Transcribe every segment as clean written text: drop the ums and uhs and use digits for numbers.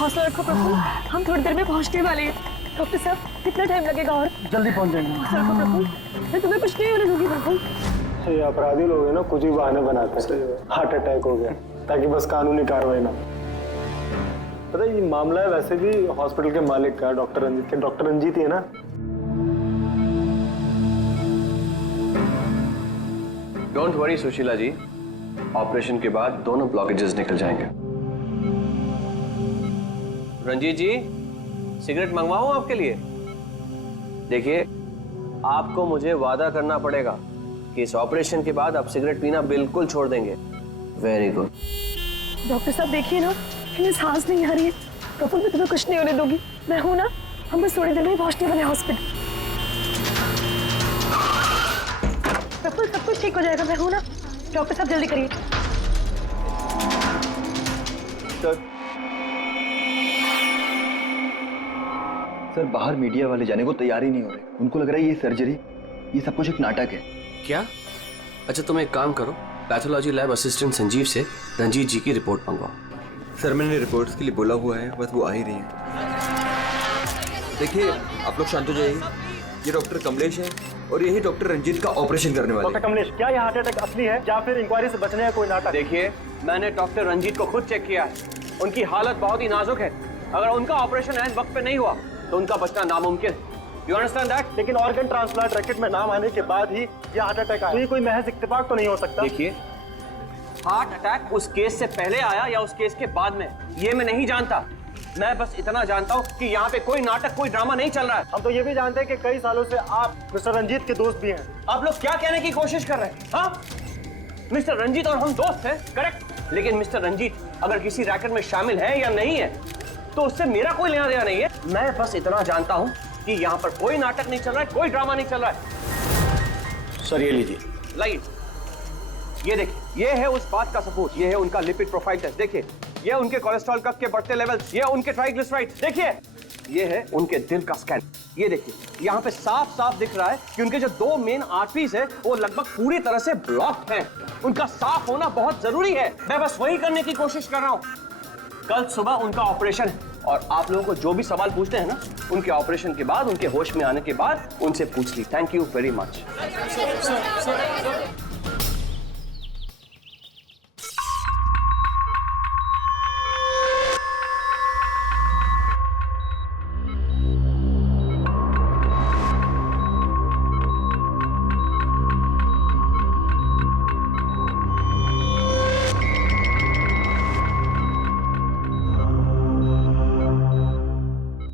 हौसला रखो प्रफुल्ल, हम थोड़ी देर में पहुंचने वाले हैं। डॉक्टर साहब कितना टाइम लगेगा और? जल्दी पहुंच जाएंगे। हौसला रखो प्रफुल्ल, मैं तुम्हें कुछ नहीं होने दूंगी प्रफुल्ल। ये अपराधी लोग हैं ना, कुछ भी बहाने बनाते हैं। हार्ट अटैक हो गया ताकि बस कानूनी कार्रवाई ना। पता है ये मामला है वैसे भी हॉस्पिटल के मालिक का, डॉक्टर रंजीत के। डॉक्टर रंजीत ही है ना? Don't worry Sushila ji, operation के बाद दोनों ब्लॉकेजेस निकल जाएंगे। रंजीत जी, सिगरेट मंगवाऊं आपके लिए? देखिए, आपको मुझे वादा करना पड़ेगा कि इस ऑपरेशन के बाद आप सिगरेट पीना बिल्कुल छोड़ देंगे। Very good. डॉक्टर साहब देखिए ना, इन्हें सांस नहीं आ रही है। प्रफुल्ल मैं तुम्हें कुछ नहीं होने दूंगी, मैं हूं ना। हम बस थोड़ी देर में पहुंचने वाले हॉस्पिटल। प्रफुल्ल सब कुछ ठीक हो जाएगा, मैं हूं ना। डॉक्टर साहब जल्दी करिए। सर बाहर मीडिया वाले जाने को तैयार ही नहीं हो रहे। उनको लग रहा है ये सर्जरी, ये सब कुछ एक नाटक है। क्या? अच्छा तुम एक काम करो, पैथोलॉजी लैब असिस्टेंट संजीव से रंजीत जी की रिपोर्ट मंगवाओ। सर मैंने रिपोर्ट्स के लिए बोला हुआ है, बस वो आ ही रही है। देखिए आप लोग शांत हो जाइए। ये डॉक्टर कमलेश है और यही डॉक्टर रंजीत का ऑपरेशन करने वाले। डॉक्टर कमलेश, क्या ये हार्ट अटैक असली है या फिर इंक्वायरी से बचने का कोई नाटक? देखिए, मैंने डॉक्टर रंजीत को खुद चेक किया है। उनकी हालत बहुत ही नाजुक है। अगर उनका ऑपरेशन ऐन वक्त पे नहीं हुआ तो उनका बचना नामुमकिन। You understand that? लेकिन ऑर्गन ट्रांसप्लांट रैकेट में नाम आने के बाद ही ये हार्ट अटैक आया। तो ये कोई महज इत्तेफाक तो नहीं हो सकता। देखिए, हार्ट अटैक उस केस से पहले आया या उस केस के बाद में, ये मैं नहीं जानता। मैं बस इतना जानता हूँ कि यहाँ पे कोई नाटक, कोई ड्रामा नहीं चल रहा है। हम तो ये भी जानते हैं कि कई सालों से आप मिस्टर रंजीत के दोस्त भी हैं। आप लोग क्या कहने की कोशिश कर रहे हैं? हाँ, मिस्टर रंजीत और हम दोस्त हैं, करेक्ट। लेकिन मिस्टर रंजीत अगर किसी रैकेट में शामिल है या नहीं है तो उससे मेरा कोई लेना देना नहीं है। मैं बस इतना जानता हूँ कि यहाँ पर कोई नाटक नहीं चल रहा है, कोई ड्रामा नहीं चल रहा है। सर ये लीजिए। लाइए, ये देखिए, ये है उस बात का सबूत। ये है उनका लिपिड प्रोफाइल टेस्ट। देखिए, ये उनके कोलेस्ट्रॉल कप के बढ़ते लेवल्स, ये उनके ट्राइग्लिसराइड्स। देखिए, ये है उनके दिल का स्कैन। ये देखिए, यहाँ पे साफ साफ दिख रहा है कि उनके जो दो मेन आर्टरीज है वो लगभग पूरी तरह से ब्लॉक्ड हैं। उनका साफ होना बहुत जरूरी है। मैं बस वही करने की कोशिश कर रहा हूँ। कल सुबह उनका ऑपरेशन है और आप लोगों को जो भी सवाल पूछते हैं ना, उनके ऑपरेशन के बाद, उनके होश में आने के बाद उनसे पूछ ली। Thank you very much.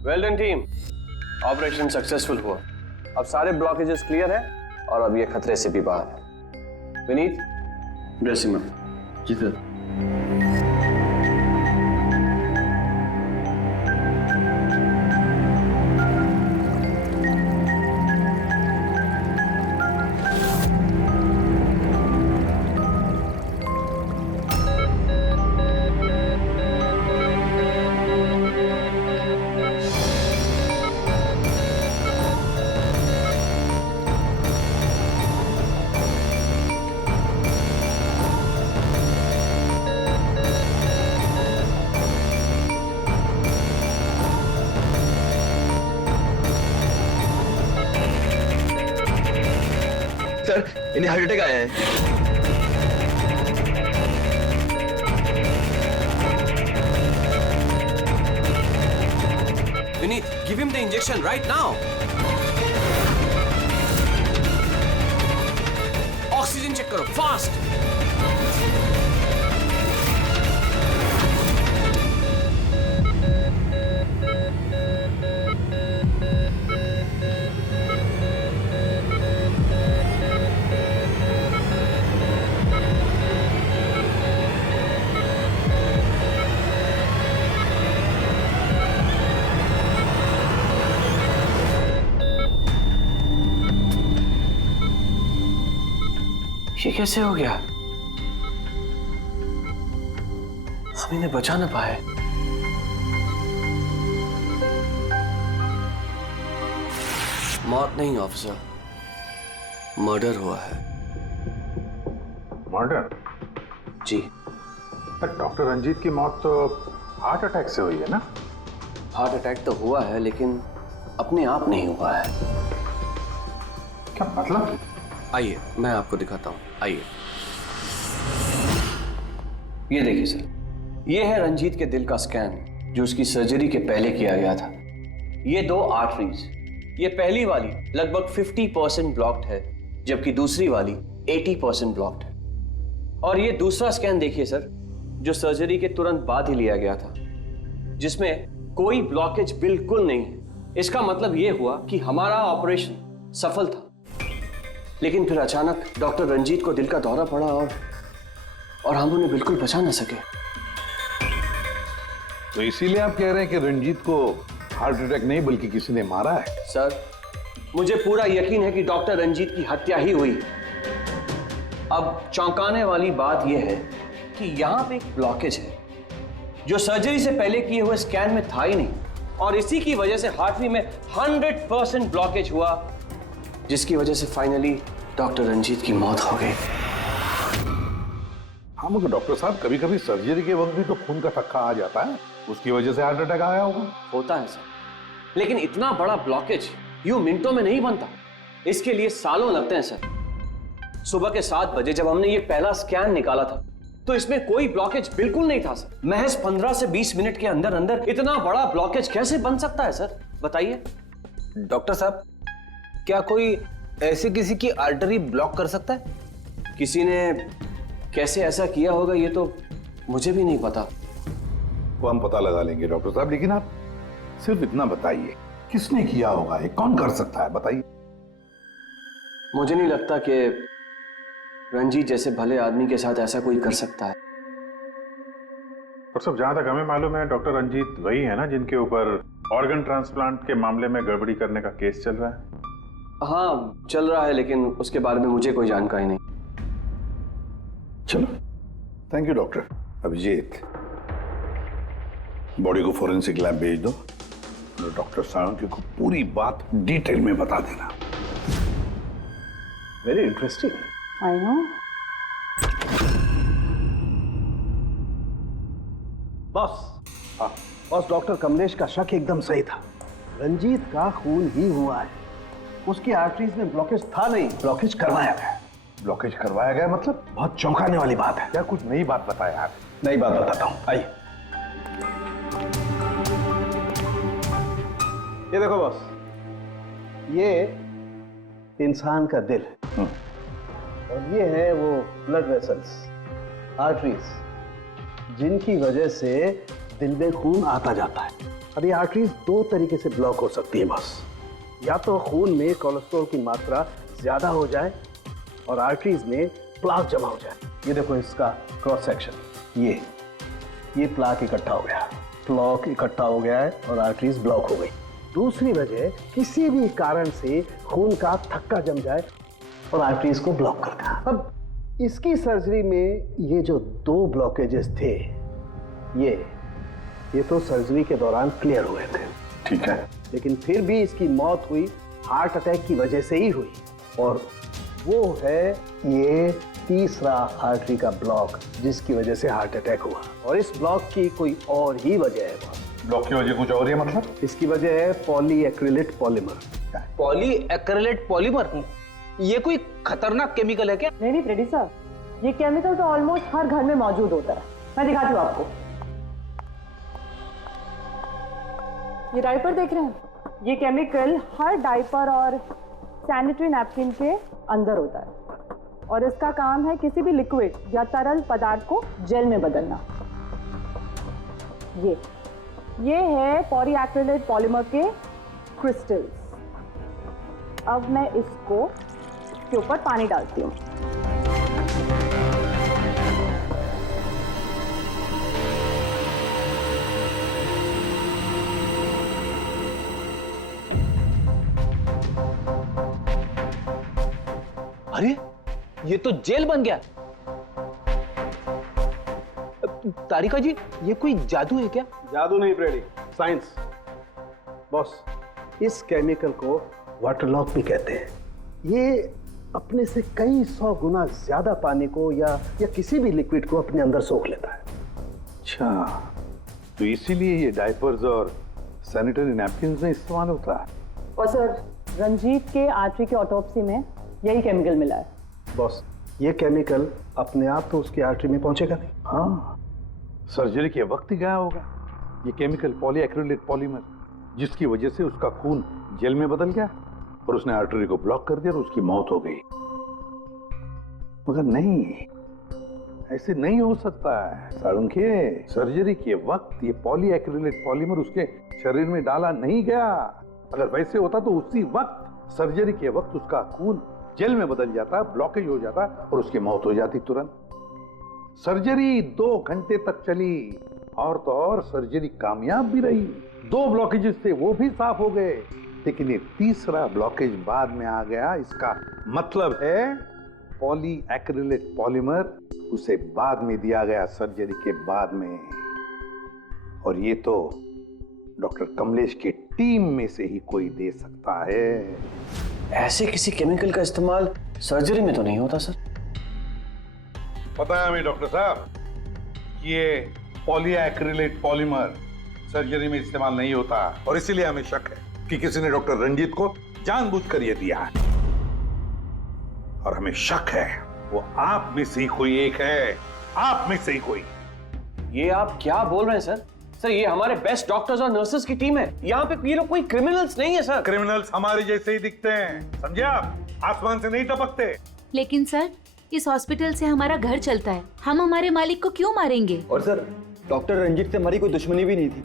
Well done team, operation successful हुआ। अब सारे ब्लॉकेजेस क्लियर हैं और अब ये खतरे से भी बाहर है। विनीत, ड्रेसिंग में। जी सर। सर इन्हें हार्ट अटैक आया है। Vineet, give him the injection right now. Oxygen check करो फास्ट। ये कैसे हो गया? हम इन्हें बचा ना पाए। मौत नहीं ऑफिसर, मर्डर हुआ है। मर्डर? जी। पर डॉक्टर रंजीत की मौत तो हार्ट अटैक से हुई है ना? हार्ट अटैक तो हुआ है, लेकिन अपने आप नहीं हुआ है। क्या मतलब? आइए मैं आपको दिखाता हूँ, आइए। ये देखिए सर, ये है रंजीत के दिल का स्कैन जो उसकी सर्जरी के पहले किया गया था। ये 2 आर्टरीज, ये पहली वाली लगभग 50% ब्लॉक्ड है, जबकि दूसरी वाली 80% ब्लॉक्ड है। और ये दूसरा स्कैन देखिए सर, जो सर्जरी के तुरंत बाद ही लिया गया था, जिसमें कोई ब्लॉकेज बिल्कुल नहीं है। इसका मतलब ये हुआ कि हमारा ऑपरेशन सफल था। लेकिन फिर अचानक डॉक्टर रंजीत को दिल का दौरा पड़ा और हम उन्हें बिल्कुल बचा ना सके। तो इसीलिए आप कह रहे हैं कि रंजीत को हार्ट अटैक नहीं बल्कि किसी ने मारा है? सर, मुझे पूरा यकीन है कि डॉक्टर रंजीत की हत्या ही हुई। अब चौंकाने वाली बात यह है कि यहां पे एक ब्लॉकेज है जो सर्जरी से पहले किए हुए स्कैन में था ही नहीं, और इसी की वजह से हार्टरी में 100% ब्लॉकेज हुआ, जिसकी वजह से फाइनली डॉक्टर रंजीत की मौत हो गई। हाँ मगर डॉक्टर साहब, कभी कभी सर्जरी के वक्त भी तो खून का थक्का आ जाता है, उसकी वजह से हार्ट अटैक आया होगा। होता है सर, लेकिन इतना बड़ा ब्लॉकेज यूं मिनटों में नहीं बनता, इसके लिए सालों लगते हैं सर। सुबह के 7 बजे जब हमने ये पहला स्कैन निकाला था तो इसमें कोई ब्लॉकेज बिल्कुल नहीं था सर। महज 15 से 20 मिनट के अंदर अंदर इतना बड़ा ब्लॉकेज कैसे बन सकता है सर, बताइए। डॉक्टर साहब, क्या कोई ऐसे किसी की आर्टरी ब्लॉक कर सकता है? किसी ने कैसे ऐसा किया होगा ये तो मुझे भी नहीं पता। वो हम पता लगा लेंगे डॉक्टर साहब, लेकिन आप सिर्फ इतना बताइए, किसने किया होगा, ये कौन कर सकता है, बताइए। मुझे नहीं लगता कि रंजीत जैसे भले आदमी के साथ ऐसा कोई कर सकता है। और सब जहां तक हमें मालूम है, डॉक्टर रंजीत वही है ना जिनके ऊपर ऑर्गन ट्रांसप्लांट के मामले में गड़बड़ी करने का केस चल रहा है? हाँ चल रहा है, लेकिन उसके बारे में मुझे कोई जानकारी नहीं। चलो, thank you doctor. Abhijit, body को फोरेंसिक लैब भेज दो और डॉक्टर साळुंखे को पूरी बात डिटेल में बता देना। Very interesting. I know. Boss, boss, doctor Kamlesh का शक एकदम सही था। रंजीत का खून ही हुआ है, उसकी आर्टरीज में ब्लॉकेज था नहीं, ब्लॉकेज करवाया गया। ब्लॉकेज करवाया गया मतलब? बहुत चौंकाने वाली बात है। क्या कुछ नई बात बताया आप? नई बात बताता हूँ, आइए। ये देखो बॉस, ये इंसान का दिल है और ये है वो ब्लड वेसल्स, आर्टरीज, जिनकी वजह से दिल में खून आता जाता है। अब ये आर्टरीज 2 तरीके से ब्लॉक हो सकती है बॉस। या तो खून में कोलेस्ट्रॉल की मात्रा ज्यादा हो जाए और आर्टरीज में प्लाक जमा हो जाए। ये देखो इसका क्रॉस सेक्शन, ये प्लाक इकट्ठा हो गया, प्लाक इकट्ठा हो गया है और आर्टरीज ब्लॉक हो गई। दूसरी वजह, किसी भी कारण से खून का थक्का जम जाए और आर्टरीज को ब्लॉक कर देना। अब इसकी सर्जरी में ये जो 2 ब्लॉकेजेस थे, ये तो सर्जरी के दौरान क्लियर हुए थे, ठीक है, लेकिन फिर भी इसकी मौत हुई हार्ट अटैक की वजह से ही हुई। और वो है ये तीसरा आर्टरी का ब्लॉक, जिसकी वजह से हार्ट अटैक हुआ। और इस ब्लॉक की कोई और ही वजह है बॉस। ब्लॉक की वजह कुछ और है मतलब? इसकी वजह है पॉलीएक्रिलेट पॉलीमर। Polyacrylate polymer? ये कोई खतरनाक केमिकल है क्या? नहीं फ्रेडी साहब, ये केमिकल तो ऑलमोस्ट हर घर में मौजूद होता है। मैं दिखाती हूँ आपको। ये डायपर देख रहे हैं, ये केमिकल हर डायपर और सैनिटरी नैपकिन के अंदर होता है और इसका काम है किसी भी लिक्विड या तरल पदार्थ को जेल में बदलना। ये है पॉलीएक्रिलेट पॉलीमर के क्रिस्टल्स। अब मैं इसको के ऊपर पानी डालती हूँ। अरे ये तो जेल बन गया। तारिका जी, ये कोई जादू है क्या? जादू नहीं फ्रेडी, साइंस। बॉस, इस केमिकल को वाटर लॉक भी कहते हैं। ये अपने से कई 100 गुना ज्यादा पानी को या किसी भी लिक्विड को अपने अंदर सोख लेता है। अच्छा, तो इसीलिए ये डायपर्स और सैनिटरी नैपकिन में इस्तेमाल होता है। और सर, रंजीत के आर्टरी के ऑटोप्सी में यही केमिकल मिला है। बॉस, ये केमिकल अपने आप तो उसकी आर्टरी में पहुंचेगा नहीं। हाँ, सर्जरी के वक्त ही गया होगा। ये केमिकल पॉलीएक्रिलेट पॉलीमर, जिसकी वजह से उसका खून जेल में बदल गया और उसने आर्टरी को ब्लॉक कर दिया और उसकी मौत हो गई। मगर नहीं, ऐसे नहीं हो सकता है साळुंखे। सर्जरी के वक्त ये पॉलीएक्रिलेट पॉलीमर उसके शरीर में डाला नहीं गया। अगर वैसे होता तो उसी वक्त, सर्जरी के वक्त उसका खून जेल में बदल जाता, ब्लॉकेज हो जाता और उसकी मौत हो जाती तुरंत। सर्जरी 2 घंटे तक चली और तो और सर्जरी कामयाब भी रही। 2 ब्लॉकेजेस थे, वो भी साफ हो गए, लेकिन ये तीसरा ब्लॉकेज बाद में आ गया। इसका मतलब है पॉलीएक्रिलेट पॉलीमर उसे बाद में दिया गया, सर्जरी के बाद में। और ये तो डॉक्टर कमलेश की टीम में से ही कोई दे सकता है। ऐसे किसी केमिकल का इस्तेमाल सर्जरी में तो नहीं होता सर। पता है हमें डॉक्टर साहब, ये पॉलीएक्रिलेट पॉलीमर सर्जरी में इस्तेमाल नहीं होता और इसीलिए हमें शक है कि किसी ने डॉक्टर रंजीत को जानबूझकर ये दिया है। और हमें शक है वो आप में से ही कोई एक है, आप में से ही कोई। ये आप क्या बोल रहे हैं सर? सर, ये हमारे बेस्ट डॉक्टर्स और नर्सेस की टीम है। यहाँ पे ये लोग कोई क्रिमिनल्स नहीं है सर। क्रिमिनल्स हमारे जैसे ही दिखते हैं, समझे आप? आसमान से नहीं टपकते। लेकिन सर, इस हॉस्पिटल से हमारा घर चलता है, हम हमारे मालिक को क्यों मारेंगे? और सर, डॉक्टर रंजीत से हमारी कोई दुश्मनी भी नहीं थी,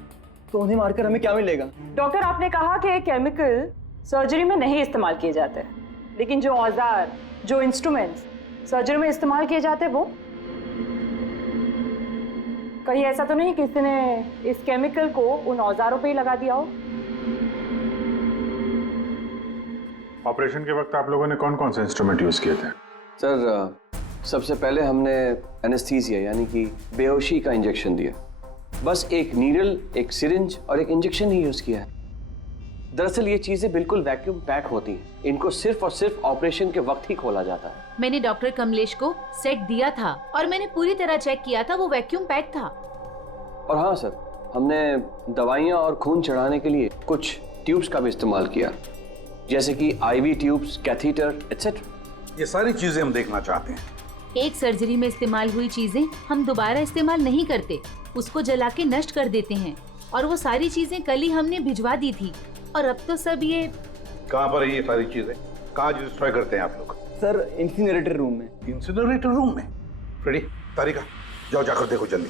तो उन्हें मारकर हमें क्या मिलेगा? डॉक्टर, आपने कहा कि केमिकल सर्जरी में नहीं इस्तेमाल किए जाते, लेकिन जो औजार, जो इंस्ट्रूमेंट्स सर्जरी में इस्तेमाल किए जाते वो, कहीं ऐसा तो नहीं किसी ने इस केमिकल को उन औजारों पे ही लगा दिया हो? ऑपरेशन के वक्त आप लोगों ने कौन कौन से इंस्ट्रूमेंट यूज किए थे? सर, सबसे पहले हमने एनेस्थीसिया यानी कि बेहोशी का इंजेक्शन दिया। बस एक नीडल, एक सिरिंज और एक इंजेक्शन ही यूज किया है। दरअसल ये चीजें बिल्कुल वैक्यूम पैक होती हैं। इनको सिर्फ और सिर्फ ऑपरेशन के वक्त ही खोला जाता है। मैंने डॉक्टर कमलेश को सेट दिया था और मैंने पूरी तरह चेक किया था, वो वैक्यूम पैक था। और हाँ सर, हमने दवाइयाँ और खून चढ़ाने के लिए कुछ ट्यूब्स का भी इस्तेमाल किया, जैसे कि IV ट्यूब्स, कैथीटर एटसेट्रा। ये सारी चीजें हम देखना चाहते हैं। एक सर्जरी में इस्तेमाल हुई चीजें हम दोबारा इस्तेमाल नहीं करते, उसको जला के नष्ट कर देते हैं। और वो सारी चीजें कल ही हमने भिजवा दी थी और अब तो सब ये। कहाँ पर है ये सारी चीजें? कहाँ डिस्ट्रॉय करते हैं आप लोग? सर, इंसिनरेटर रूम में। इंसिनरेटर रूम में? फ्रेडी, तारिका, जाओ जाकर देखो जल्दी।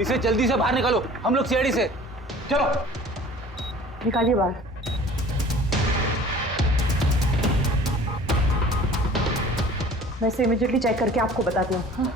इसे जल्दी से बाहर निकालो, हम लोग सीआईडी से। चलो निकालिए बाहर। मैं इसे इमीडिएटली चेक करके आपको बताती हूँ। हाँ?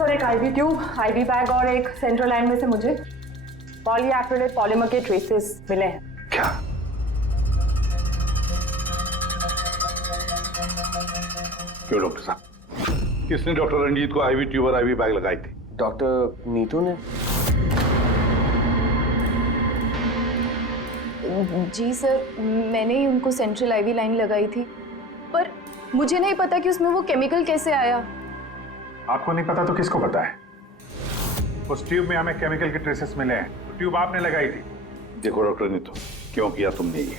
सर, एक IV ट्यूब, IV बैग और एक सेंट्रल लाइन में से मुझे पॉलीएक्रिलेट पॉलीमर के ट्रेसेस मिले हैं। क्या? क्यों डॉक्टर साहब? किसने डॉक्टर रंजीत को IV ट्यूब और IV बैग लगाई थी? डॉक्टर नीतू ने। जी सर, मैंने ही उनको सेंट्रल IV लाइन लगाई थी, पर मुझे नहीं पता कि उसमें वो केमिकल कैसे आया। आपको नहीं पता तो किसको पता है? उस ट्यूब में हमें केमिकल के ट्रेसेस मिले हैं, तो ट्यूब आपने लगाई थी। देखो डॉक्टर नीतू, क्यों किया तुमने ये?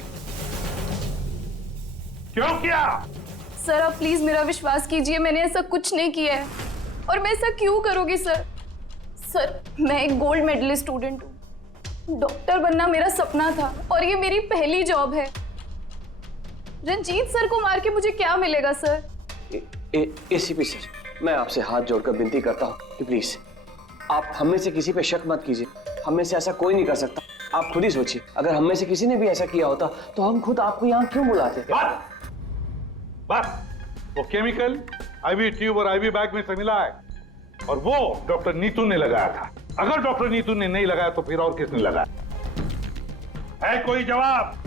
क्यों किया? सर आप प्लीज मेरा विश्वास कीजिए, मैंने ऐसा कुछ नहीं किया है। और मैं ऐसा क्यों करूंगी सर? सर मैं एक गोल्ड मेडलिस्ट स्टूडेंट हूँ, डॉक्टर बनना मेरा सपना था और ये मेरी पहली जॉब है। रंजीत सर को मार के मुझे क्या मिलेगा सर? एसीपी सर, मैं आपसे हाथ जोड़कर विनती करता हूँ कि प्लीज आप हम में से किसी पे शक मत कीजिए। हम में से ऐसा कोई नहीं कर सकता। आप खुद ही सोचिए, अगर हम में से किसी ने भी ऐसा किया होता तो हम खुद आपको यहाँ क्यों बुलाते? बस वो केमिकल आईवी ट्यूब और आईवी बैग में से मिला है, और वो डॉक्टर नीतू ने लगाया था। अगर डॉक्टर नीतू ने नहीं लगाया तो फिर और किसने लगाया? है कोई जवाब?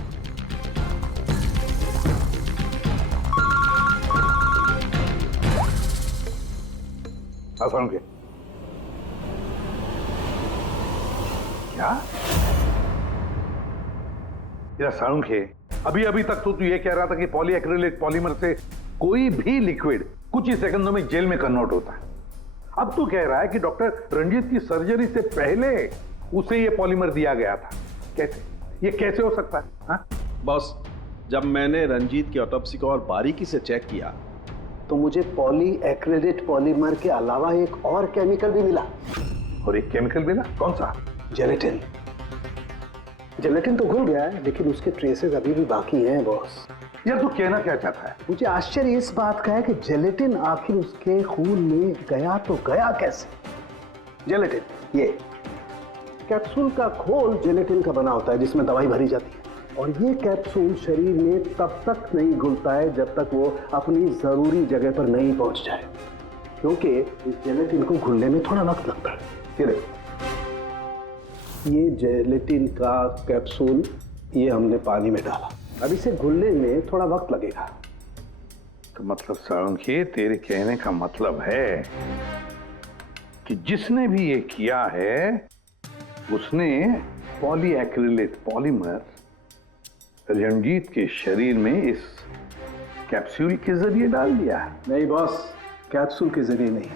आसान के क्या? या साउंड है, अभी अभी तक तो तू ये कह रहा था कि पॉलीएक्रिलिक पॉलीमर से कोई भी लिक्विड कुछ ही सेकंडों में जेल में कन्वर्ट होता है। अब तू कह रहा है कि डॉक्टर रंजीत की सर्जरी से पहले उसे ये पॉलीमर दिया गया था। कैसे? ये कैसे हो सकता है? हाँ? बॉस, जब मैंने रंजीत की ऑटोप्सी को और बारीकी से चेक किया तो मुझे पॉलीएक्रिलेट पॉलीमर के अलावा एक और केमिकल भी मिला। और एक केमिकल मिला? कौन सा? जेलेटिन। जेलेटिन तो घुल गया है, लेकिन उसके ट्रेसेस अभी भी बाकी हैं बॉस। यार तू कहना क्या चाहता है? मुझे आश्चर्य इस बात का है कि जेलेटिन आखिर उसके खून में गया तो गया कैसे? जेलेटिन, ये कैप्सूल का खोल जेलेटिन का बना होता है जिसमें दवाई भरी जाती है, और ये कैप्सूल शरीर में तब तक नहीं घुलता है जब तक वो अपनी जरूरी जगह पर नहीं पहुंच जाए, क्योंकि इस जेलेटिन को घुलने में थोड़ा वक्त लगता है। ये देखो, ये जेलेटिन का कैप्सूल ये हमने पानी में डाला, अब इसे घुलने में थोड़ा वक्त लगेगा। तो मतलब सारंगी, तेरे कहने का मतलब है कि जिसने भी ये किया है उसने पॉलीएक्रिलेट पॉलीमर रंजीत के शरीर में इस कैप्सूल के जरिए डाल दिया। नहीं बॉस, कैप्सूल के जरिए नहीं,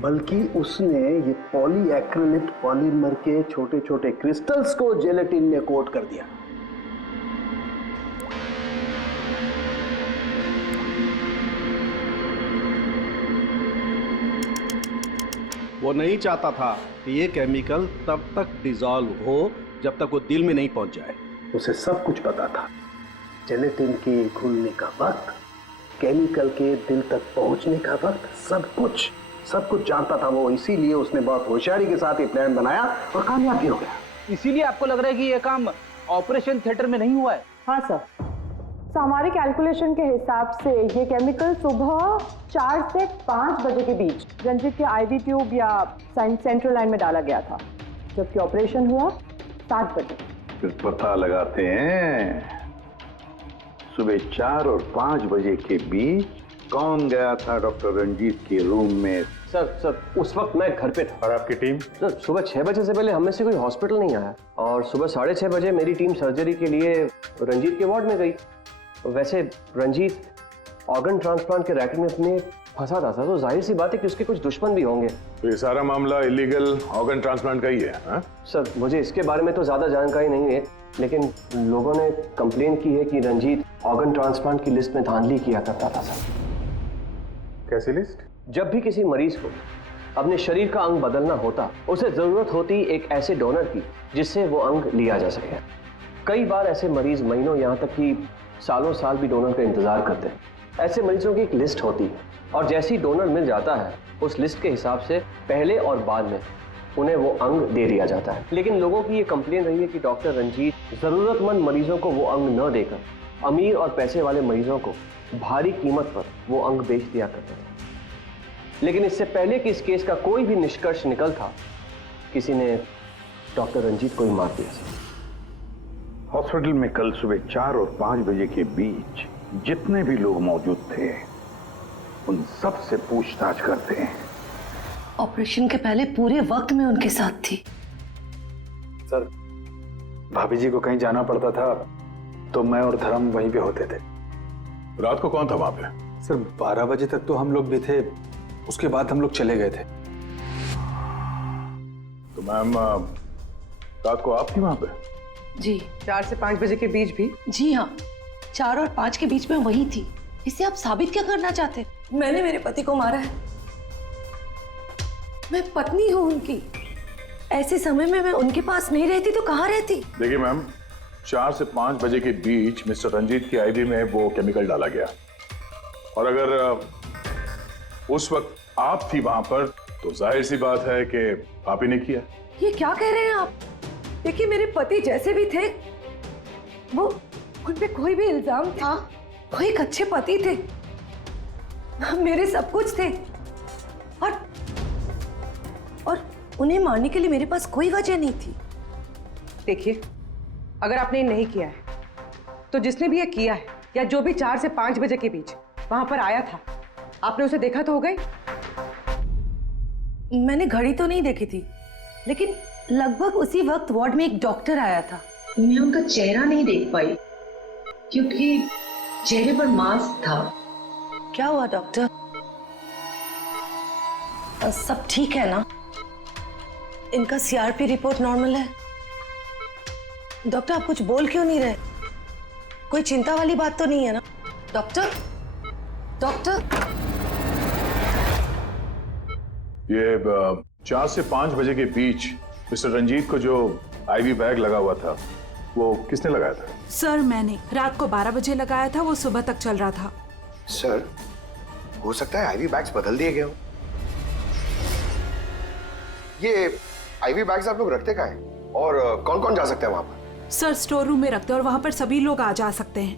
बल्कि उसने ये पॉलीएक्रिलेट पॉलीमर के छोटे छोटे क्रिस्टल्स को जेलेटिन में कोट कर दिया। वो नहीं चाहता था कि ये केमिकल तब तक डिसॉल्व हो जब तक वो दिल में नहीं पहुंच जाए। उसे सब कुछ पता था, जेलेटिन के घुलने का वक्त, केमिकल के दिल तक पहुंचने का वक्त, सब कुछ जानता था वो। इसीलिए उसने बहुत होशियारी के साथ ये प्लान बनाया और कामयाब भी हो गया। इसीलिए आपको लग रहा है कि ये काम ऑपरेशन थिएटर में नहीं हुआ है? हाँ सर, तो हमारे कैलकुलेशन के हिसाब से ये केमिकल सुबह 4 से 5 बजे के बीच रंजीत के आईवी ट्यूब या सेंट्रल लाइन में डाला गया था, जबकि ऑपरेशन हुआ 7 बजे। फिर पता लगाते हैं सुबह 4 और 5 बजे के बीच कौन गया था डॉक्टर रंजीत के रूम में। सर उस वक्त मैं घर पे था। और आपकी टीम? सर सुबह 6 बजे से पहले हम में से कोई हॉस्पिटल नहीं आया, और सुबह 6:30 बजे मेरी टीम सर्जरी के लिए रंजीत के वार्ड में गई। वैसे रंजीत ऑर्गन ट्रांसप्लांट के रैकेट में अपने फंसा था, तो जाहिर सी बात है कि उसके कुछ दुश्मन भी होंगे। तो ये सारा मामला इलीगल ऑर्गन ट्रांसप्लांट का ही है? हाँ? सर मुझे इसके बारे में तो ज्यादा जानकारी नहीं है, लेकिन लोगों ने कंप्लेन की है कि रंजीत ऑर्गन ट्रांसप्लांट की लिस्ट में धांधली किया करता था। सर कैसी लिस्ट? जब भी किसी मरीज को अपने शरीर का अंग बदलना होता, उसे जरूरत होती एक ऐसे डोनर की जिससे वो अंग लिया जा सके। कई बार ऐसे मरीज महीनों यहाँ तक कि सालों साल भी डोनर का इंतजार करते हैं। ऐसे मरीजों की एक लिस्ट होती है, और जैसे ही डोनर मिल जाता है उस लिस्ट के हिसाब से पहले और बाद में उन्हें वो अंग दे दिया जाता है। लेकिन लोगों की ये कंप्लेन रही है कि डॉक्टर रंजीत जरूरतमंद मरीजों को वो अंग न देकर अमीर और पैसे वाले मरीजों को भारी कीमत पर वो अंग बेच दिया करते थे। लेकिन इससे पहले कि इस केस का कोई भी निष्कर्ष निकल था, किसी ने डॉक्टर रंजीत को ही मार दिया। हॉस्पिटल में कल सुबह 4 और 5 बजे के बीच जितने भी लोग मौजूद थे उन सब से पूछताछ करते हैं। ऑपरेशन के पहले पूरे वक्त में उनके साथ थी। सर भाभी जी को कहीं जाना पड़ता था तो मैं और धर्म वहीं पे होते थे। रात को कौन था वहां पे? सर 12 बजे तक तो हम लोग भी थे, उसके बाद हम लोग चले गए थे। तो मैम रात को आप थी वहां पे? जी 4 से 5 बजे के बीच भी? जी हाँ, 4 और 5 के बीच में वही थी। इसे आप साबित क्या करना चाहते? मैंने मेरे पति को मारा है, मैं पत्नी हूँ उनकी। ऐसे समय में मैं उनके पास नहीं रहती तो कहाँ रहती? देखिए मैम, 4 से 5 बजे के बीच मिस्टर रंजीत की आईवी में वो केमिकल डाला गया, और अगर उस वक्त आप थी वहां पर तो जाहिर सी बात है कि आप ही ने किया। ये क्या कह रहे हैं आप? देखिए मेरे पति जैसे भी थे, वो उन पे कोई भी इल्जाम था, वो एक अच्छे पति थे, मेरे सब कुछ थे, और उन्हें मारने के लिए मेरे पास कोई वजह नहीं थी। देखिए, अगर आपने ये नहीं किया है तो जिसने भी ये किया है, या जो भी 4 से 5 बजे के बीच वहां पर आया था, आपने उसे देखा तो होगा ही। मैंने घड़ी तो नहीं देखी थी, लेकिन लगभग उसी वक्त वार्ड में एक डॉक्टर आया था। मैं उनका चेहरा नहीं देख पाई क्योंकि चेहरे पर मास्क था। क्या हुआ डॉक्टर? सब ठीक है ना? इनका सीआरपी रिपोर्ट नॉर्मल है। डॉक्टर आप कुछ बोल क्यों नहीं रहे? कोई चिंता वाली बात तो नहीं है ना? डॉक्टर डॉक्टर ये 4 से 5 बजे के बीच मिस्टर रंजीत को जो आईवी बैग लगा हुआ था, वो किसने लगाया था? सर मैंने रात को 12 बजे लगाया था, वो सुबह तक चल रहा था। सर, हो सकता है आईवी बैग्स बदल दिए गए हो। ये आईवी बैग्स आप लोग रखते कहाँ हैं, और कौन कौन जा सकता है वहां पर? सर स्टोर रूम में रखते हैं और वहां पर सभी लोग आ जा सकते हैं।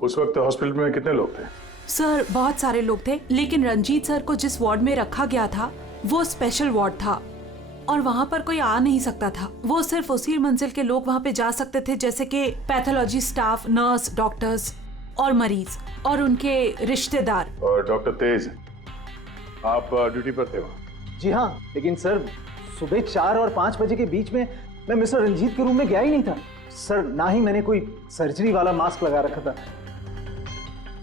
उस वक्त हॉस्पिटल में कितने लोग थे? सर बहुत सारे लोग थे, लेकिन रंजीत सर को जिस वार्ड में रखा गया था वो स्पेशल वार्ड था और वहां पर कोई आ नहीं सकता था। वो सिर्फ उसी मंजिल के लोग वहां पे जा सकते थे, जैसे कि पैथोलॉजी स्टाफ, नर्स, डॉक्टर्स और मरीज और उनके रिश्तेदार। और डॉक्टर तेज, आप ड्यूटी पर थे वहाँ? जी हाँ, लेकिन सर सुबह 4 और 5 बजे के बीच में मैं मिस्टर रंजीत के रूम में गया ही नहीं था सर। ना ही मैंने कोई सर्जरी वाला मास्क लगा रखा था।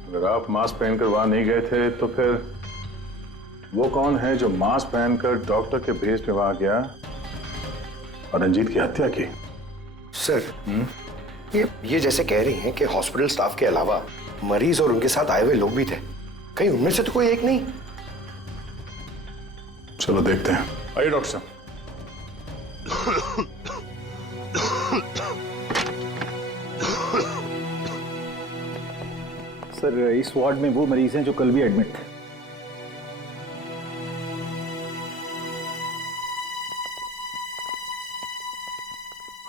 अगर आप मास्क पहनकर वहां नहीं गए थे तो फिर वो कौन है जो मास्क पहनकर डॉक्टर के भेस में वहां गया और रंजीत की हत्या की? सर, ये जैसे कह रही हैं कि हॉस्पिटल स्टाफ के अलावा मरीज और उनके साथ आए हुए लोग भी थे, कहीं उनमें से तो कोई एक नहीं? चलो देखते हैं। आइए डॉक्टर साहब। सर इस वार्ड में वो मरीज हैं जो कल भी एडमिट थे।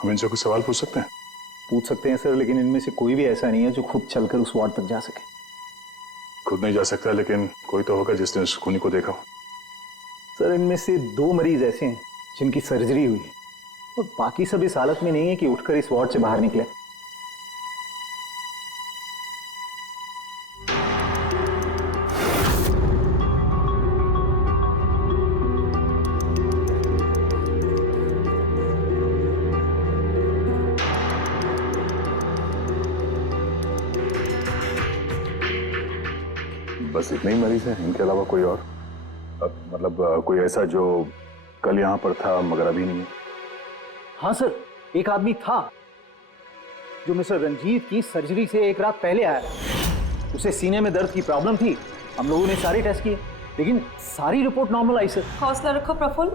हम इनसे कुछ सवाल पूछ सकते हैं? पूछ सकते हैं सर, लेकिन इनमें से कोई भी ऐसा नहीं है जो खुद चलकर उस वार्ड तक जा सके। खुद नहीं जा सकता, लेकिन कोई तो होगा जिसने उस खूनी को देखा हो। सर इनमें से 2 मरीज ऐसे हैं जिनकी सर्जरी हुई और बाकी सब इस हालत में नहीं है कि उठकर इस वार्ड से बाहर निकले। बस इतने ही मरीज हैं, इनके अलावा कोई और? मतलब कोई ऐसा जो कल यहाँ पर था मगर अभी नहीं है? हाँ सर, एक आदमी था जो मिस्टर रंजीत की सर्जरी से 1 रात पहले आया। उसे सीने में दर्द की प्रॉब्लम थी। हम लोगों ने सारे टेस्ट किए, लेकिन सारी रिपोर्ट नॉर्मल आई सर। हौसला रखो प्रफुल्ल,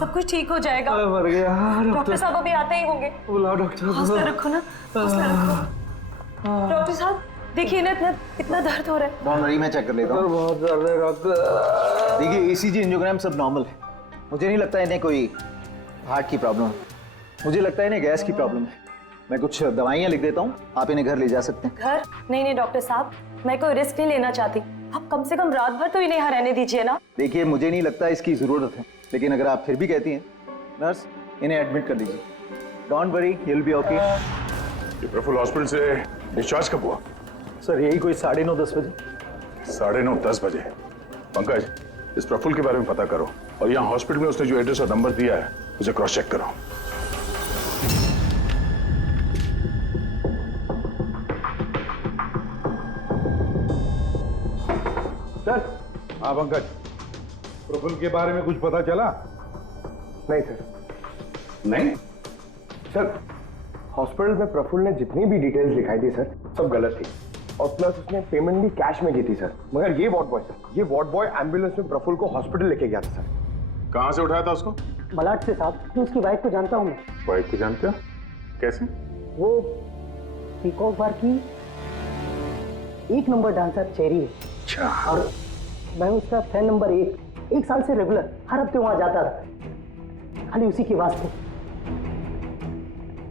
सब कुछ ठीक हो जाएगा। मर गया डॉक्टर साहब अभी आते ही होंगे। बुलाओ डॉक्टर। हौसला रखो ना, हौसला रखो। डॉक्टर साहब देखिए ना, इतना दर्द हो रहा है। डॉक्टर मैं चेक कर लेता हूँ। बहुत दर्द है डॉक्टर। देखिए ईसीजी, एंजियोग्राम सब नॉर्मल है। मुझे नहीं लगता इन्हें कोई हार्ट की प्रॉब्लम है, मुझे लगता है इन्हें गैस की प्रॉब्लम है। मैं कुछ दवाइयाँ लिख देता हूँ, आप इन्हें घर ले जा सकते हैं। घर? नहीं डॉक्टर साहब, मैं कोई रिस्क नहीं लेना चाहती। आप कम से कम रात भर तो इन्हें यहाँ रहने दीजिए ना। देखिए मुझे नहीं लगता इसकी जरूरत है, लेकिन अगर आप फिर भी कहती हैं, नर्स इन्हें एडमिट कर दीजिए। Don't worry, he will be okay. ये प्रफुल्ल हॉस्पिटल से डिस्चार्ज कब हुआ? सर यही कोई 9:30-10 बजे। 9:30-10 बजे। पंकज, इस प्रफुल्ल के बारे में पता करो और यहाँ हॉस्पिटल में उसने जो एड्रेस और नंबर दिया है उसे क्रॉस चेक करो। सर हाँ पंकज, प्रफुल्ल के बारे में कुछ पता चला? नहीं सर। नहीं सर, हॉस्पिटल में प्रफुल्ल ने जितनी भी डिटेल्स लिखाई थी सर, सब गलत थी। और प्लस उसने पेमेंट भी कैश में की थी सर। मगर ये वार्ड बॉय सर, ये वार्ड बॉय एम्बुलेंस में प्रफुल्ल को हॉस्पिटल लेके गया था सर। कहाँ से उठाया था उसको? मलाड से साहब। तो उसकी वाइफ को जानता हूँ मैं। वाइफ को जानते हो? कैसे? वो पीकॉक बार की 1 नंबर डांसर चेरी है। अच्छा। और मैं उसका फैन नंबर 1 साल से रेगुलर हर हफ्ते वहां जाता था, खाली उसी के वास्ते।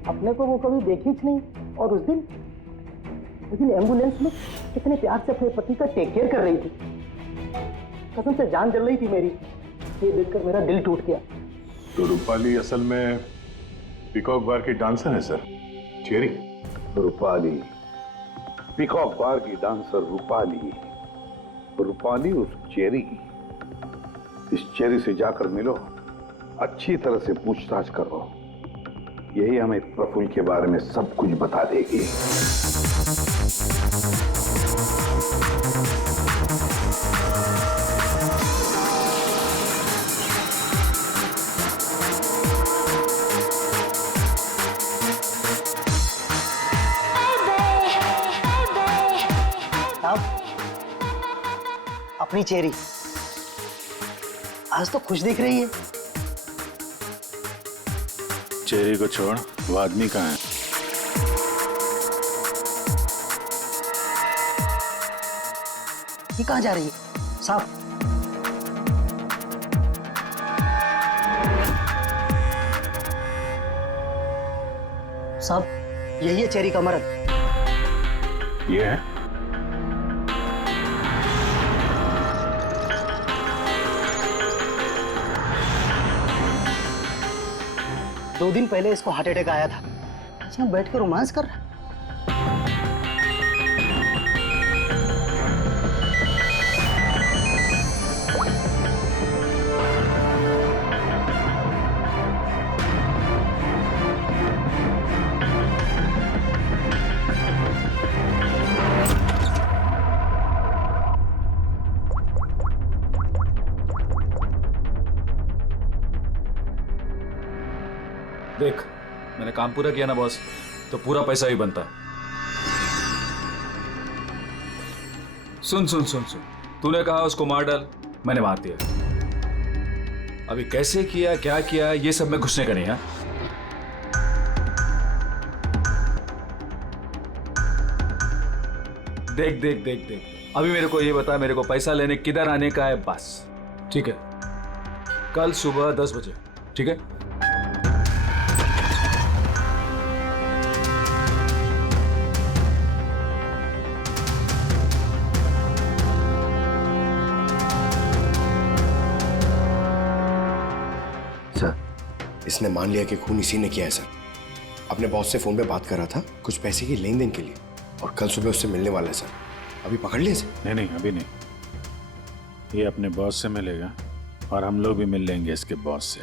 अपने को वो कभी देखी ही नहीं। और उस दिन एम्बुलेंस में कितने प्यार से अपने पति का टेक केयर कर रही थी। कसम से जान जल रही थी मेरी। ये देखकर मेरा दिल टूट गया। तो रूपाली असल में पीकॉक बार की डांसर है सर, चेरी। रूपाली, पीकॉक बार की डांसर रूपाली। रूपाली उस चेरी। इस चेरी से जाकर मिलो, अच्छी तरह से पूछताछ करो। यही हमें प्रफुल्ल के बारे में सब कुछ बता देगी। अपनी चेरी आज तो खुश दिख रही है। चेरी को छोड़, वो आदमी कहाँ है? ये कहाँ जा रही है साहब? साहब, यही है चेरी का मर्द। ये है? दो दिन पहले इसको हार्ट अटैक आया था। यहाँ बैठ कर रोमांस कर रहा है। देख, मैंने काम पूरा किया ना बॉस, तो पूरा पैसा ही बनता है। सुन सुन सुन सुन, तूने कहा उसको मार डाल, मैंने मार दिया। अभी कैसे किया, क्या किया, ये सब में घुसने का नहीं है। देख देख देख देख, अभी मेरे को ये बता, मेरे को पैसा लेने किधर आने का है बस, ठीक है? कल सुबह 10 बजे, ठीक है? इसने मान लिया कि खून इसी ने किया है सर। अपने बॉस से फोन पे बात कर रहा था कुछ पैसे की लेन देन के लिए, और कल सुबह उससे मिलने वाला है सर। अभी पकड़ लिए इसे? नहीं नहीं, अभी नहीं। ये अपने बॉस से मिलेगा और हम लोग भी मिल लेंगे इसके बॉस से।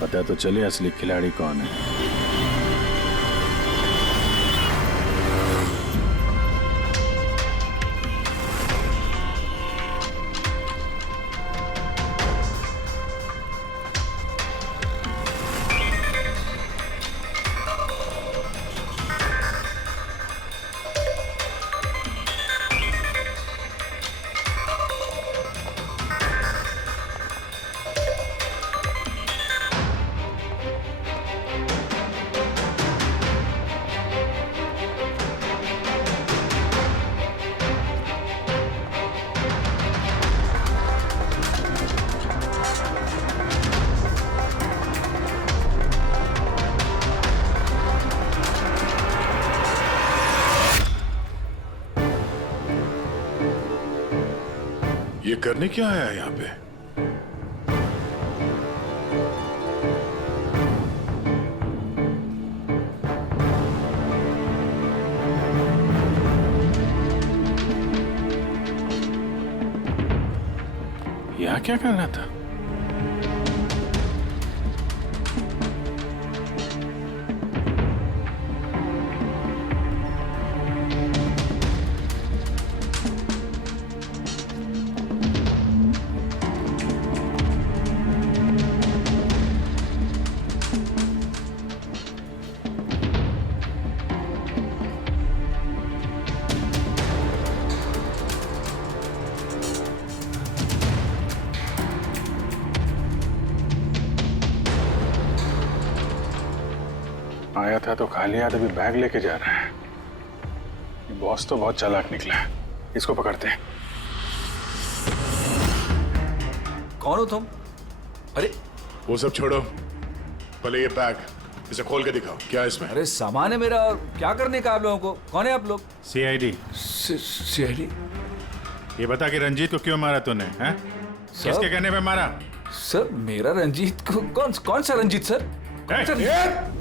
पता तो चले असली खिलाड़ी कौन है। ये करने क्या आया यहाँ पे? यहाँ क्या करना था? आया था तो खा लिया, अभी बैग लेके जा रहा है। ये बॉस तो बहुत चालाक निकला है, इसको पकड़ते हैं। कौन हो तुम? अरे वो सब छोड़ो, पहले ये बैग इसे खोल के दिखाओ, क्या है इसमें? अरे सामान है मेरा, क्या करने का आप लोगों को? कौन है आप लोग? सीआईडी। सीआईडी? ये बता कि रंजीत को क्यों मारा तूने? हैं? किसके कहने पे मारा? सर मेरा रंजीत को कौन सा रंजीत सर? कौन सा रंजीत?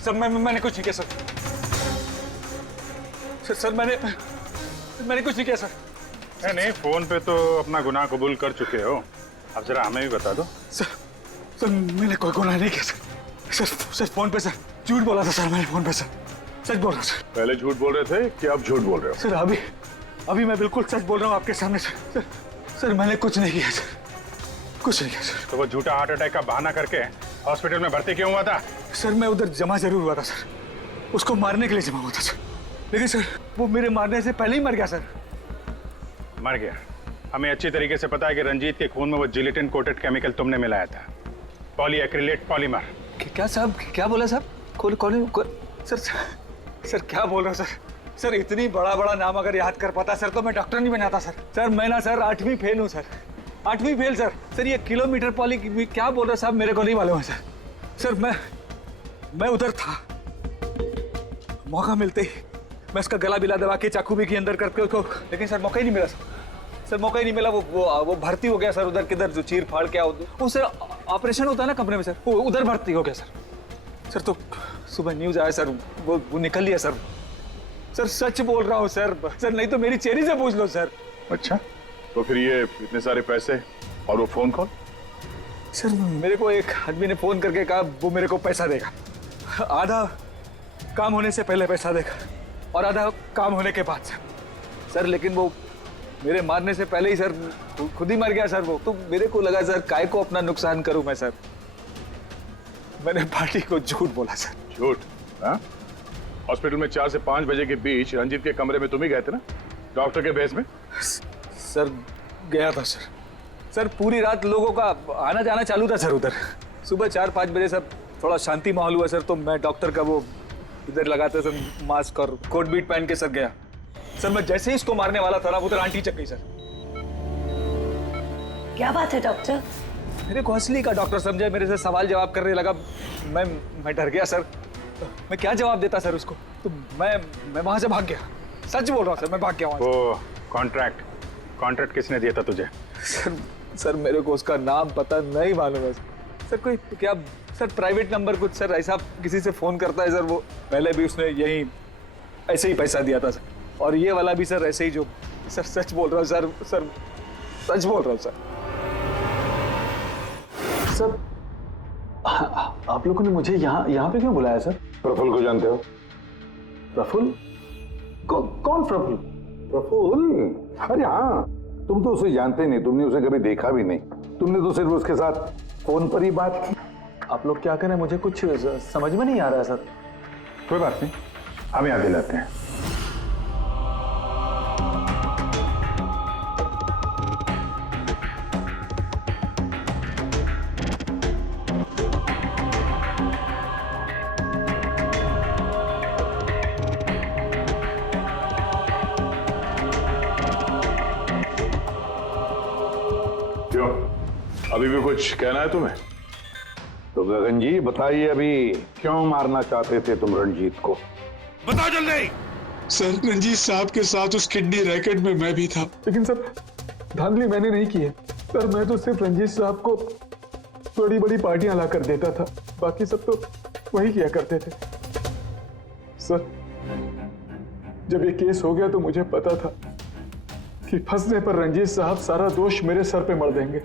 सर मैंने कुछ नहीं किया सर मैंने कुछ नहीं किया सर। नहीं, फोन पे तो अपना गुनाह कबूल कर चुके हो, अब जरा हमें भी बता दो। सर मैंने कोई गुनाह नहीं किया सर फोन पे सर झूठ बोला था सर, मैंने फोन पे सच बोल रहा हूँ सर। पहले झूठ बोल रहे थे कि अब झूठ बोल रहे हो? सर अभी मैं बिल्कुल सच बोल रहा हूँ आपके सामने सर मैंने कुछ नहीं किया सर, कुछ नहीं किया सर। तो वो झूठा हार्ट अटैक का बहाना करके हॉस्पिटल में भर्ती क्यों हुआ था? सर मैं उधर जमा जरूर हुआ था सर, उसको मारने के लिए जमा हुआ था सर, लेकिन सर वो मेरे मारने से पहले ही मर गया सर। मर गया? हमें अच्छी तरीके से पता है कि रंजीत के खून में वो जिलेटिन कोटेड केमिकल तुमने मिलाया था, पॉलीएक्रिलेट पॉलीमर। क्या साहब, क्या बोला साहब? सर क्या बोल रहे हो सर? इतनी बड़ा नाम अगर याद कर पाता सर तो मैं डॉक्टर नहीं बनाता सर मैं ना सर 8वीं फेल हूँ सर, 8वीं फेल सर ये किलोमीटर पॉली क्या बोल रहे साहब, मेरे को नहीं मालूम है सर मैं उधर था, मौका मिलते ही मैं उसका गला बिला दबा के चाकू भी के अंदर करके उसको, लेकिन सर मौका ही नहीं मिला सर मौका ही नहीं मिला। वो भर्ती हो गया सर उधर, किधर जो चीर फाड़ क्या वो सर ऑपरेशन होता है ना कमरे में सर, वो उधर भर्ती हो गया सर तो सुबह न्यूज आया सर, वो निकल लिया सर सच बोल रहा हूँ सर नहीं तो मेरी चेरी से पूछ लो सर। अच्छा, तो फिर ये इतने सारे पैसे और वो फोन कॉल? सर मेरे को एक आदमी ने फोन करके कहा वो मेरे को पैसा देगा, आधा काम होने से पहले पैसा देगा और आधा काम होने के बाद सर लेकिन वो मेरे मारने से पहले ही सर खुद ही मर गया सर वो, तो मेरे को लगा सर काय को अपना नुकसान करूं मैं सर, मैंने पार्टी को झूठ बोला सर। झूठ? हाँ, हॉस्पिटल में 4 से 5 बजे के बीच रंजीत के कमरे में तुम ही गए थे ना, डॉक्टर के भेस में? सर गया था सर पूरी रात लोगों का आना जाना चालू था सर उधर, सुबह 4-5 बजे सर थोड़ा शांति माहौल हुआ सर, तो मैं डॉक्टर का वो इधर लगाते सर मास्क और कोट बीट पहन के सर गया सर, मैं जैसे ही इसको मारने वाला था ना उधर आंटी चक गई सर। क्या बात है डॉक्टर? मेरे को असली का डॉक्टर समझे, मेरे से सवाल जवाब करने लगा, मैं डर गया सर, मैं क्या जवाब देता सर उसको, तो मैं वहां से भाग गया, सच बोल रहा हूँ सर मैं भाग गया वहां से। वो कॉन्ट्रैक्ट किसने दिया था तुझे? सर मेरे को उसका नाम पता नहीं मालूम है सर, कोई क्या सर प्राइवेट नंबर कुछ सर ऐसा किसी से फोन करता है सर, वो पहले भी उसने यही ऐसे ही पैसा दिया था सर, और ये वाला भी सर ऐसे ही जो सर सच बोल रहा हूँ सर सच बोल रहा हूँ सर। आप लोगों ने मुझे यहाँ पे क्यों बुलाया सर? प्रफुल्ल को जानते हो? प्रफुल्ल? कौन प्रफुल्ल? प्रफुल्ल? अरे हाँ, तुम तो उसे जानते नहीं, तुमने उसे कभी देखा भी नहीं, तुमने तो सिर्फ उसके साथ फोन पर ही बात की। आप लोग क्या करें, मुझे कुछ समझ में नहीं आ रहा है सर। कोई बात नहीं, हम याद दिलाते हैं। क्यों, अभी भी कुछ कहना है तुम्हें? तो गगन जी बताइए, अभी क्यों मारना चाहते थे तुम रंजीत को? बताओ जल्दी। सर रंजीत साहब के साथ उस किडनी रैकेट में मैं भी था। लेकिन सर धांधली मैंने नहीं की है सर, मैं तो सिर्फ रंजीत साहब को बड़ी बड़ी पार्टियां ला कर देता था, बाकी सब तो वही किया करते थे सर। जब ये केस हो गया तो मुझे पता था कि फंसने पर रंजीत साहब सारा दोष मेरे सर पे मढ़ देंगे।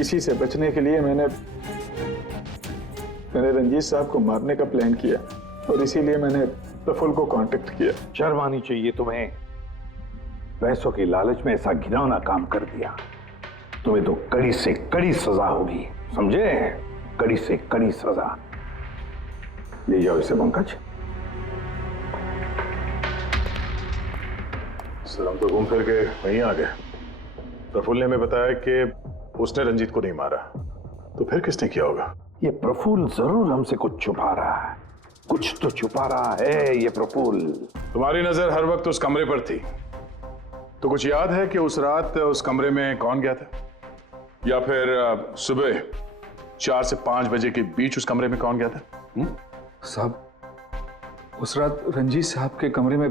इसी से बचने के लिए मैंने रंजीत साहब को मारने का प्लान किया और इसीलिए मैंने प्रफुल्ल को कांटेक्ट किया। शर्म आनी चाहिए तुम्हें। पैसों की लालच में ऐसा घिनौना काम कर दिया। तुम्हें तो कड़ी से कड़ी सजा होगी, समझे? कड़ी से कड़ी सजा। ले जाओ इसे पंकज। सर हम तो घूम फिर के वहीं आ गए। प्रफुल्ल ने हमें बताया कि उसने रंजीत को नहीं मारा, तो फिर किसने किया होगा? ये प्रफुल्ल जरूर हमसे कुछ छुपा रहा है। कुछ तो छुपा रहा है ये प्रफुल्ल। तुम्हारी नजर हर वक्त उस कमरे पर थी, तो कुछ याद है कि उस रात उस कमरे में कौन गया था? या फिर सुबह 4 से 5 बजे के बीच उस कमरे में कौन गया था? साहब, उस रात रंजीत साहब के कमरे में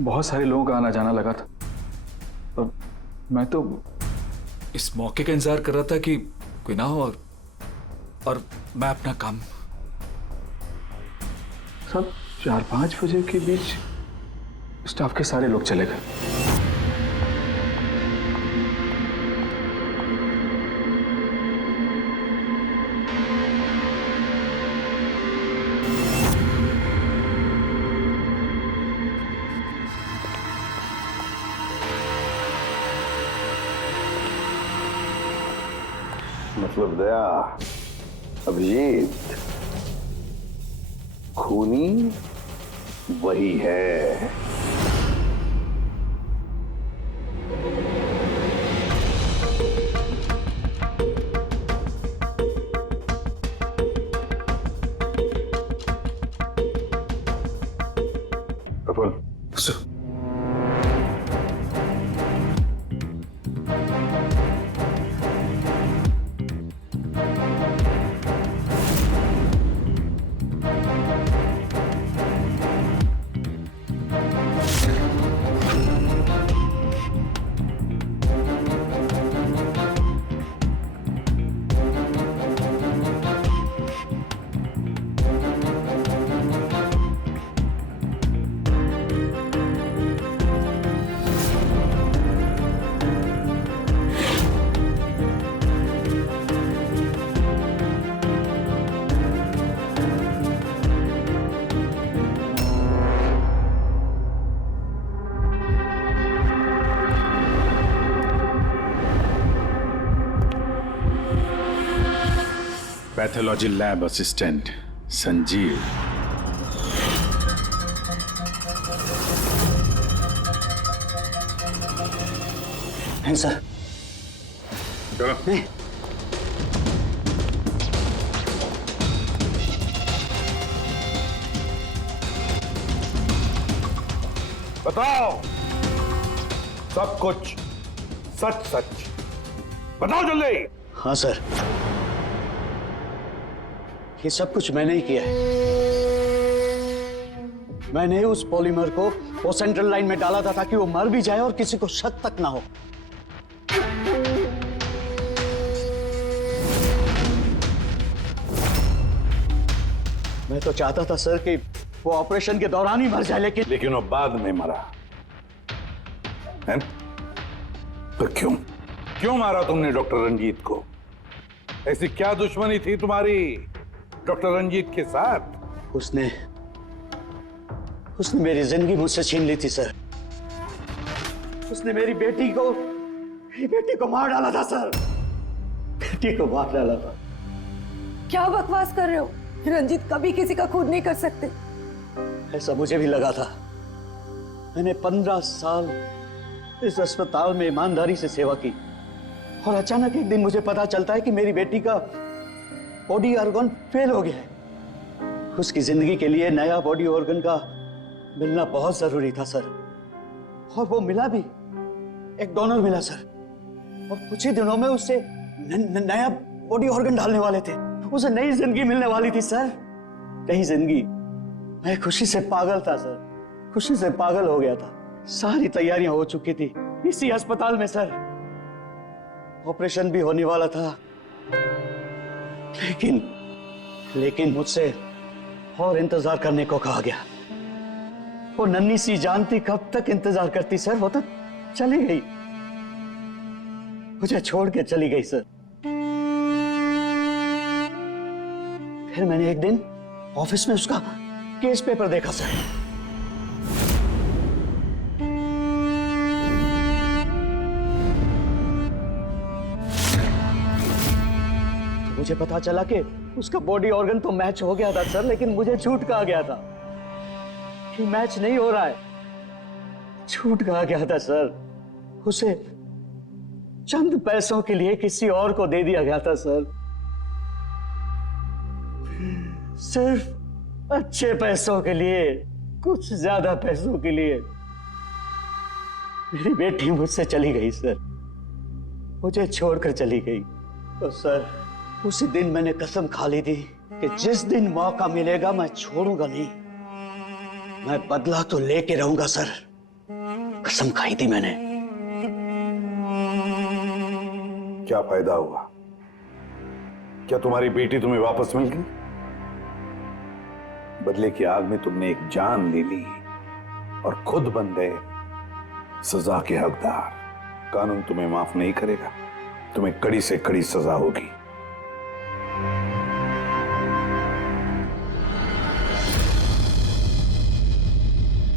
बहुत सारे लोगों का आना जाना लगा था और मैं तो इस मौके का इंतजार कर रहा था कि कोई ना हो और मैं अपना काम। सब 4-5 बजे के बीच स्टाफ के सारे लोग चले गए। मतलब दया, अभिजीत, खूनी वही है। Praful, pathology lab assistant Sanjeev. हैं सर? चलो। बताओ सब कुछ सच सच बताओ जल्दी। हाँ सर, ये सब कुछ मैंने ही किया है। मैंने उस पॉलीमर को वो सेंट्रल लाइन में डाला था ताकि वो मर भी जाए और किसी को शक तक ना हो। मैं तो चाहता था सर कि वो ऑपरेशन के दौरान ही मर जाए, लेकिन वो बाद में मरा है? तो क्यों मारा तुमने डॉक्टर रंजीत को? ऐसी क्या दुश्मनी थी तुम्हारी डॉक्टर रंजीत के साथ? उसने मेरी जिंदगी मुझसे छीन ली थी सर। उसने मेरी बेटी को मार डाला था सर। बेटी को मार डाला था। क्या बकवास कर रहे हो? रंजीत कभी किसी का खून नहीं कर सकते। ऐसा मुझे भी लगा था। मैंने 15 साल इस अस्पताल में ईमानदारी से सेवा की और अचानक एक दिन मुझे पता चलता है कि मेरी बेटी का बॉडी ऑर्गन फेल हो गया है। उसकी जिंदगी के लिए नया बॉडी ऑर्गन का मिलना बहुत जरूरी था सर, और वो मिला भी। एक डोनर मिला सर, और कुछ ही दिनों में उससे नया बॉडी ऑर्गन डालने वाले थे। उसे नई जिंदगी मिलने वाली थी सर, नई जिंदगी। मैं खुशी से पागल था सर, खुशी से पागल हो गया था। सारी तैयारियां हो चुकी थी इसी अस्पताल में सर। ऑपरेशन भी होने वाला था, लेकिन मुझसे और इंतजार करने को कहा गया। वो नन्ही सी जानती कब तक इंतजार करती सर, वो तो चली गई, मुझे छोड़ के चली गई सर। फिर मैंने एक दिन ऑफिस में उसका केस पेपर देखा सर। तो मुझे पता चला कि उसका बॉडी ऑर्गन तो मैच हो गया था सर, लेकिन मुझे झूठ कहा गया था कि मैच नहीं हो रहा है। झूठ कहा गया था सर, उसे चंद पैसों के लिए किसी और को दे दिया गया था सर, सिर्फ अच्छे पैसों के लिए, कुछ ज्यादा पैसों के लिए। मेरी बेटी मुझसे चली गई सर, मुझे छोड़कर चली गई। तो सर उसी दिन मैंने कसम खा ली थी कि जिस दिन मौका मिलेगा मैं छोड़ूंगा नहीं, मैं बदला तो लेके रहूंगा सर, कसम खाई थी मैंने। क्या फायदा हुआ? क्या तुम्हारी बेटी तुम्हें वापस मिल गई? बदले की आग में तुमने एक जान ले ली और खुद बन गए सजा के हकदार। कानून तुम्हें माफ नहीं करेगा, तुम्हें कड़ी से कड़ी सजा होगी।